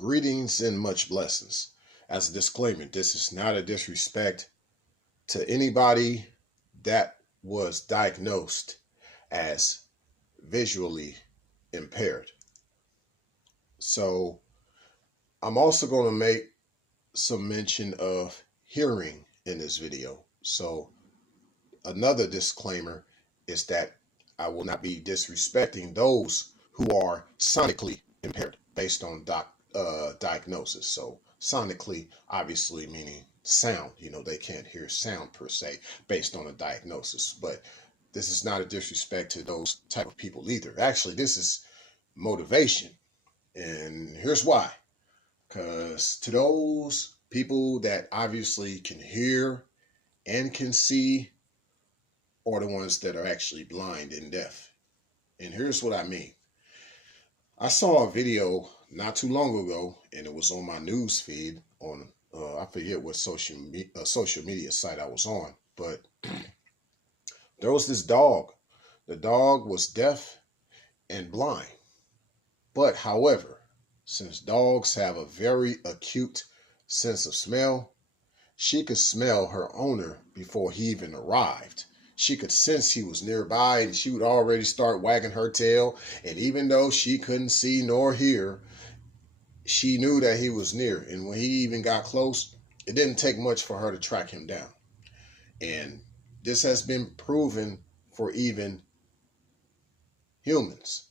Greetings and much blessings. As a disclaimer, this is not a disrespect to anybody that was diagnosed as visually impaired. So, I'm also going to make some mention of hearing in this video. So, another disclaimer is that I will not be disrespecting those who are sonically impaired based on diagnosis. So sonically, obviously meaning sound. They can't hear sound per se based on a diagnosis. But this is not a disrespect to those type of people either. Actually, this is motivation. And here's why. Because to those people that obviously can hear and can see are the ones that are actually blind and deaf. And here's what I mean. I saw a video not too long ago, and it was on my news feed on I forget what social media site I was on, but there was this dog. The dog was deaf and blind. But however, since dogs have a very acute sense of smell, she could smell her owner before he even arrived. She could sense he was nearby and she would already start wagging her tail. And even though she couldn't see nor hear, she knew that he was near. And when he even got close, it didn't take much for her to track him down. And this has been proven for even humans,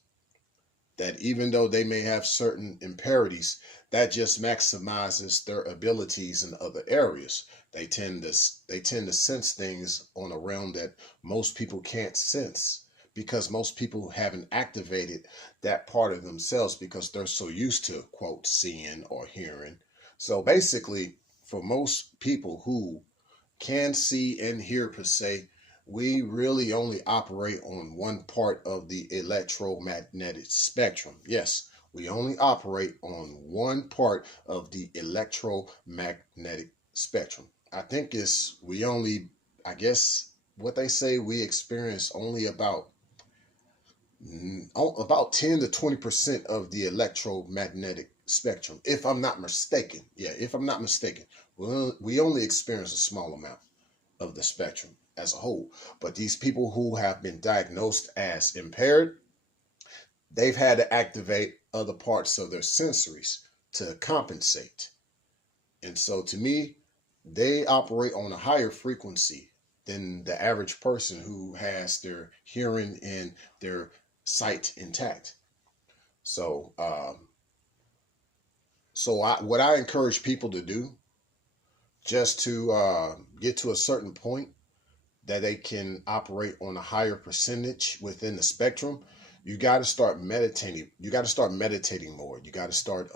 that even though they may have certain impairities, that just maximizes their abilities in other areas. They tend to sense things on a realm that most people can't sense, because most people haven't activated that part of themselves because they're so used to, quote, seeing or hearing. So basically, for most people who can see and hear per se, we really only operate on one part of the electromagnetic spectrum. Yes, we only operate on one part of the electromagnetic spectrum. I think I guess what they say, we experience only about 10 to 20% of the electromagnetic spectrum, if I'm not mistaken. Yeah, if I'm not mistaken, we only experience a small amount of the spectrum as a whole. But these people who have been diagnosed as impaired, they've had to activate other parts of their sensories to compensate. And so to me, they operate on a higher frequency than the average person who has their hearing and their sight intact. So, what I encourage people to do, just to get to a certain point that they can operate on a higher percentage within the spectrum, you got to start meditating. You got to start meditating more. You got to start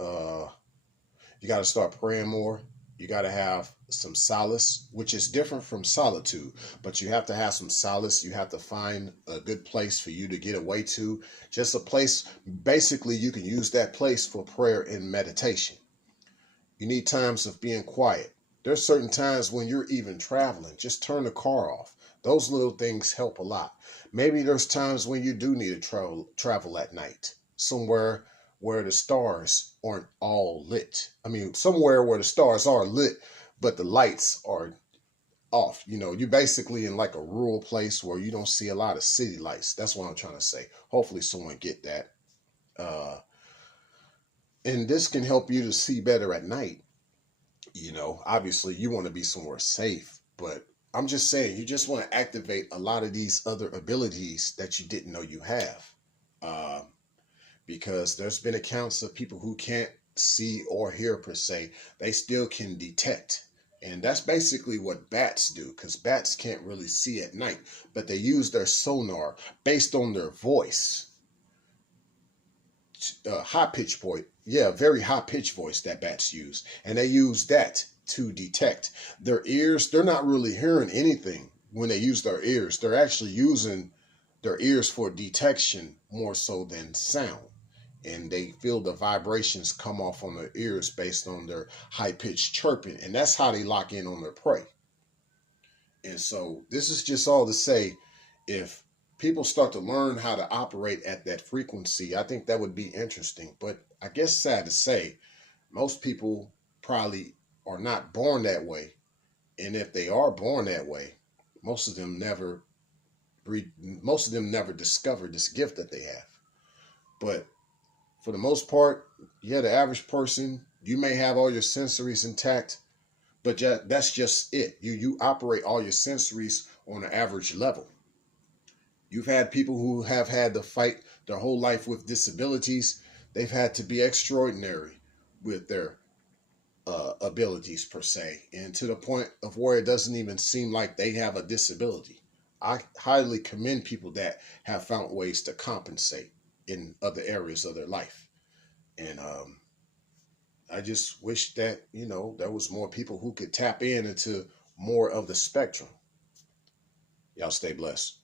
praying more. You got to have some solace, which is different from solitude, but you have to have some solace. You have to find a good place for you to get away to, just a place. Basically, you can use that place for prayer and meditation. You need times of being quiet. There's certain times when you're even traveling, just turn the car off. Those little things help a lot. Maybe there's times when you do need to travel at night, somewhere where the stars aren't all lit. I mean, somewhere where the stars are lit, but the lights are off. You're basically in like a rural place where you don't see a lot of city lights. That's what I'm trying to say. Hopefully someone get that. And this can help you to see better at night. Obviously you want to be somewhere safe, but I'm just saying, you just want to activate a lot of these other abilities that you didn't know you have. Because there's been accounts of people who can't see or hear per se, they still can detect. And that's basically what bats do, because bats can't really see at night, but they use their sonar based on their voice. High pitch voice, yeah, very high pitch voice that bats use, and they use that to detect. Their ears, they're not really hearing anything when they use their ears. They're actually using their ears for detection more so than sound, and they feel the vibrations come off on their ears based on their high pitched chirping, and that's how they lock in on their prey. And so this is just all to say, if people start to learn how to operate at that frequency, I think that would be interesting. But I guess sad to say, Most people probably are not born that way. And if they are born that way, most of them never most of them never discover this gift that they have. But for the most part, yeah, the average person, you may have all your sensories intact, but that's just it. You operate all your sensories on an average level. You've had people who have had to fight their whole life with disabilities. They've had to be extraordinary with their abilities per se, and to the point of where it doesn't even seem like they have a disability. I highly commend people that have found ways to compensate in other areas of their life. And I just wish that, there was more people who could tap into more of the spectrum. Y'all stay blessed.